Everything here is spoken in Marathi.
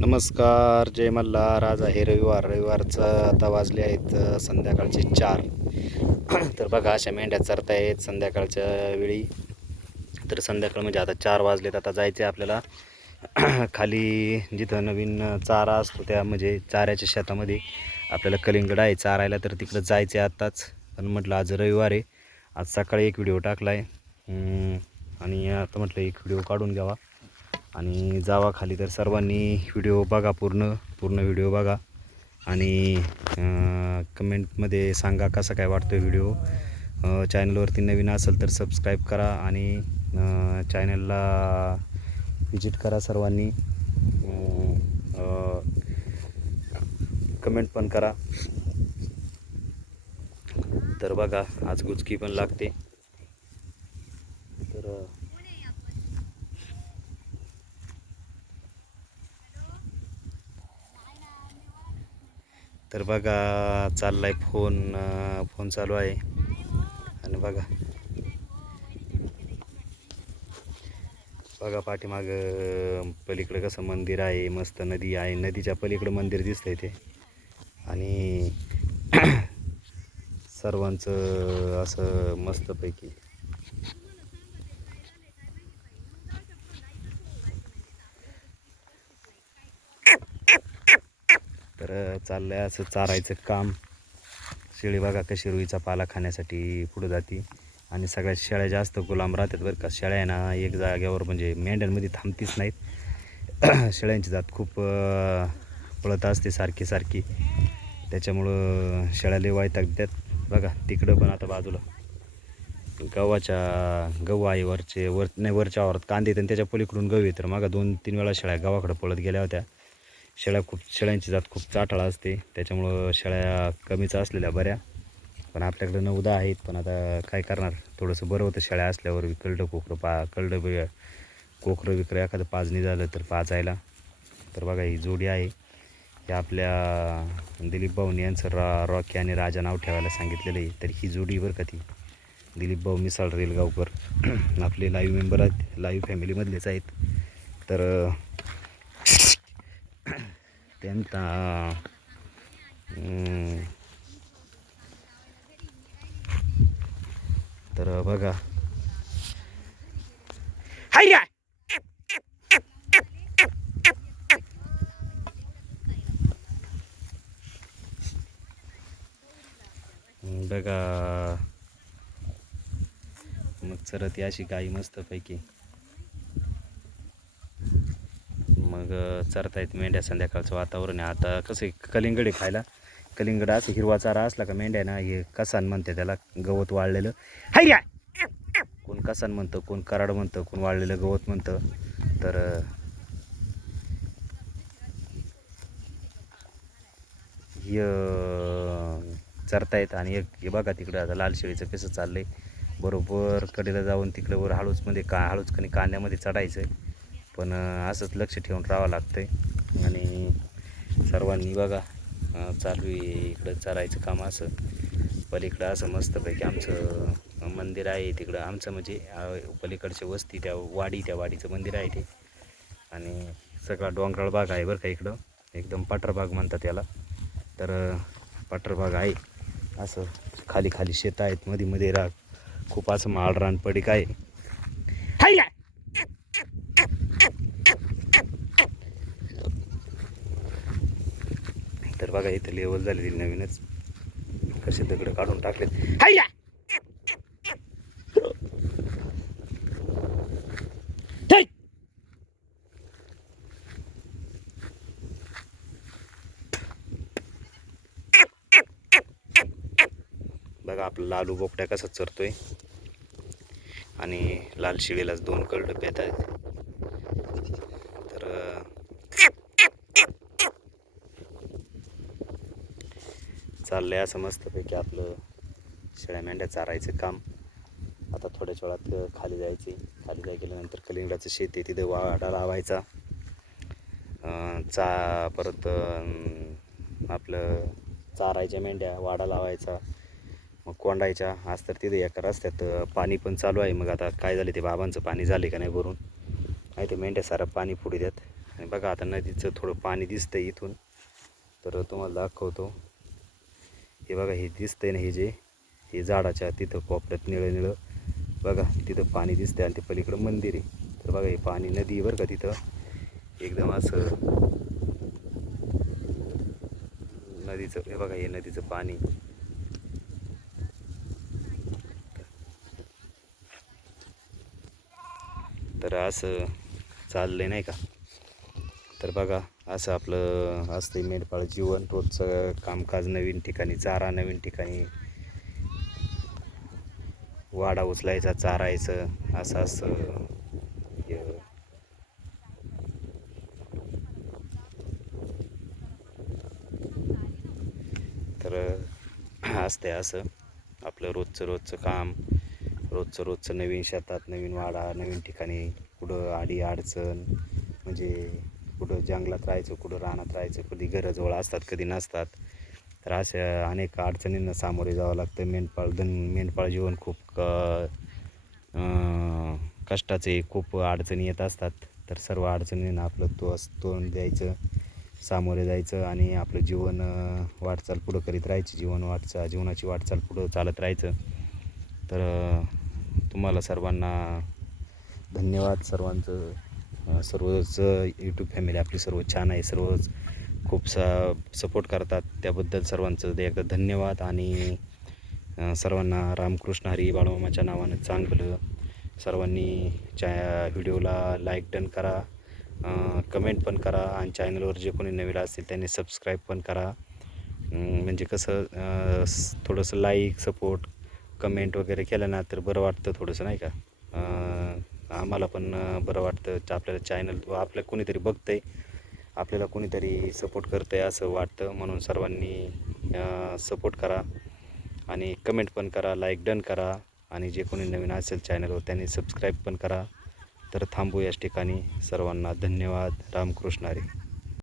नमस्कार जय मल्हार आज आहे रविवार. रविवारचं आता वाजले आहेत संध्याकाळचे चार. तर बघा अशा मेंढ्या चरतायत संध्याकाळच्या वेळी. तर संध्याकाळ म्हणजे आता चार वाजलेत. आता जायचे आपल्याला खाली जिथं नवीन चारा असतो त्या म्हणजे चाऱ्याच्या शेतामध्ये. आपल्याला कलिंगड आहे चारायला तर तिकडं जायचं आहे आत्ताच. पण म्हटलं आज रविवार आहे. आज सकाळी एक व्हिडिओ टाकला आहे आणि आता म्हटलं एक व्हिडिओ काढून घ्यावा. आणि जावा खाली तर सर्वांनी व्हिडिओ बघा पूर्ण पूर्ण व्हिडिओ बघा. आणि कमेंटमध्ये सांगा कसा काय वाटतो व्हिडिओ. चॅनलवरती नवीन असेल तर सबस्क्राईब करा आणि चॅनलला विजिट करा सर्वांनी. कमेंट पण करा. तर बघा आज गुचकी पण लागते. तर तर बघा चाललाय फोन फोन चालू आहे. आणि बघा. बघा पाठीमाग पलीकडं कसं मंदिर आहे मस्त नदी आहे. नदीच्या पलीकडं मंदिर दिसतंय ते. आणि सर्वांचं असं मस्तपैकी. तर चाललंय असं चारायचं काम. शेळी बघा कशी रुईचा पाला खाण्यासाठी पुढं जाते. आणि सगळ्या शेळ्या जास्त गुलाम राहतात बरं का. शेळ्या आहे ना एक जाग्यावर म्हणजे मेंढ्यांमध्ये थांबतीच नाहीत. शेळ्यांची जात खूप पळत असते सारखी सारखी. त्याच्यामुळं शेळ्या लय वायताक देतात. बघा तिकडं पण आता बाजूला. गव्हाच्या गहू आहे वरचे वर नाही वरच्या आवरात कांदे आणि त्याच्या पलीकडून गहू आहे तर मागं दोन तीन वेळा शेळ्या गावाकडे पळत गेल्या होत्या. शेळ्या खूप शेळ्यांची जात खूप चाटाळा असते. त्याच्यामुळं शेळ्या कमीच असलेल्या बऱ्या. पण आपल्याकडं नऊदा आहेत. पण आता काय करणार? थोडंसं बरं होतं शेळ्या असल्यावर कलडं कोकरं पा कळडं बी कोकरं विकरं एखादं पाजणी झालं तर पाजायला तर बघा ही जोडी आहे. हे आपल्या दिलीप भाऊनी यांचं रॉ रॉकी आणि राजा नाव ठेवायला सांगितलेलं आहे. तर ही जोडी बरं का ती. दिलीप भाऊ मिसाळ रेलगावकर. आपले लाईव्ह मेंबर आहेत. लाईव्ह फॅमिलीमधलेच आहेत. तर त्यांचा तर बघा हाय बघा मग सरत अशी गाई मस्तपैकी मग चरतायत मेंढ्या संध्याकाळचं वातावरण आहे. आता कसं आहे, कलिंगड आहे खायला. कलिंगड असं हिरवा चारा असला का मेंढ्या ना हे कसान म्हणते त्याला गवत वाळलेलं. हाय्या कोण कसान म्हणतं कोण कराड म्हणतं कोण वाळलेलं गवत म्हणतं. तर हे चरतायत आणि एक हे बघा तिकडं आता लाल शेळीचं कसं चाललंय. बरोबर कडेला जाऊन तिकडं वर हळूचमध्ये का हळूच कणी कांद्यामध्ये चढायचं आहे पण असंच लक्ष ठेवून राहावं लागतंय. आणि सर्वांनी बघा चालू आहे इकडं चालायचं काम असं. पलीकडं असं मस्तपैकी आमचं मंदिर आहे तिकडं. आमचं म्हणजे अं, पलीकडच्या वस्ती त्या वाडी त्या वाडीचं मंदिर आहे ते. आणि सगळा डोंगराळ भाग आहे बरं का इकडं. एकदम पाटरबाग म्हणतात त्याला तर पाठरभाग आहे. असं खाली खाली शेत आहेत मध्ये मध्ये राग. खूप असं माळ रान पडीक आहे हाय्या! तर बघा इथं लेवल झालेली नवीनच. कसे दगड काढून टाकलेत. बघा आपला लालू बोकड्या कसा चरतोय. आणि लाल शिळेलाच दोन कळड पेत आहेत तर अं, चाललंय असं मस्तपैकी आपलं शेळ्या मेंढ्या चारायचं काम. आता थोड्याच वेळात खाली जायची. खाली जाय गेल्यानंतर कलिंगडाचं शेत आहे तिथे वाडा लावायचा. चा परत आपलं चारायच्या मेंढ्या वाडा लावायचा. मग कोंडायच्या. आज तर तिथे एका रस्त्यात पाणी पण चालू आहे. मग आता काय झाले ते बाबांचं पाणी झाले का नाही भरून? नाही ते मेंढ्या सारं पाणी पुढे देत. आणि बघा आता नदीचं थोडं पाणी दिसतं इथून. तर तुम्हाला दाखवतो. हे बघा हे दिसतंय ना हे जे हे झाडाच्या तिथं कोपऱ्यात निळं निळं बघा तिथं पाणी दिसतंय आणि ते पलीकडं मंदिर आहे. तर बघा हे पाणी नदी आहे बरं का तिथं. एकदम असं नदीचं हे बघा हे नदीचं पाणी. तर असं चाललंय नाही का? तर बघा असं आपलं असते मेंढपाळ जीवन रोजचं कामकाज नवीन ठिकाणी चारा नवीन ठिकाणी. वाडा उचलायचा चारायचं असं असं. तर असते असं. आपलं रोजचं रोजचं काम रोजचं रोजचं नवीन शेतात नवीन वाडा नवीन ठिकाणी कुठं आडी अडचण म्हणजे कुठं जंगलात राहायचं कुठं रानात राहायचं कधी घरजवळ असतात कधी नसतात. तर अशा अनेक अडचणींना सामोरे जावं लागतं. मेंढपाळ दन मेंढपाळ जीवन खूप क कष्टाचे खूप अडचणी येत असतात. तर सर्व अडचणींना आपलं तो तोंड द्यायचं सामोरे जायचं आणि आपलं जीवन वाटचाल पुढं करीत राहायची. जीवन वाटचाल जीवनाची वाटचाल पुढं चालत राहायचं. तर तुम्हाला सर्वांना धन्यवाद. सर्वांचं सर्वच यूट्यूब फॅमिली आपली सर्व छान आहे सर्वच खूप सा सपोर्ट करतात. त्याबद्दल सर्वांचं एकदा धन्यवाद आणि सर्वांना रामकृष्ण हरी बाळमामाच्या नावानं चांगलं सर्वांनी च्या व्हिडिओला लाईक डन करा कमेंट पण करा आणि चॅनलवर जे कोणी नवीन असतील त्यांनी सबस्क्राईब पण करा. म्हणजे कसं थोडंसं लाईक सपोर्ट कमेंट वगैरे केलं ना तर बरं वाटतं थोडंसं नाही का? आम्हाला पण बरं वाटतं. आपल्याला चॅनल आपल्या कोणीतरी आहे आपल्याला कोणीतरी सपोर्ट करतं आहे असं वाटतं. म्हणून सर्वांनी सपोर्ट करा आणि कमेंट पण करा लाईक डन करा आणि जे कोणी नवीन असेल चॅनलवर त्यांनी सबस्क्राईब पण करा. तर थांबू याच ठिकाणी. सर्वांना धन्यवाद. रामकृष्णारी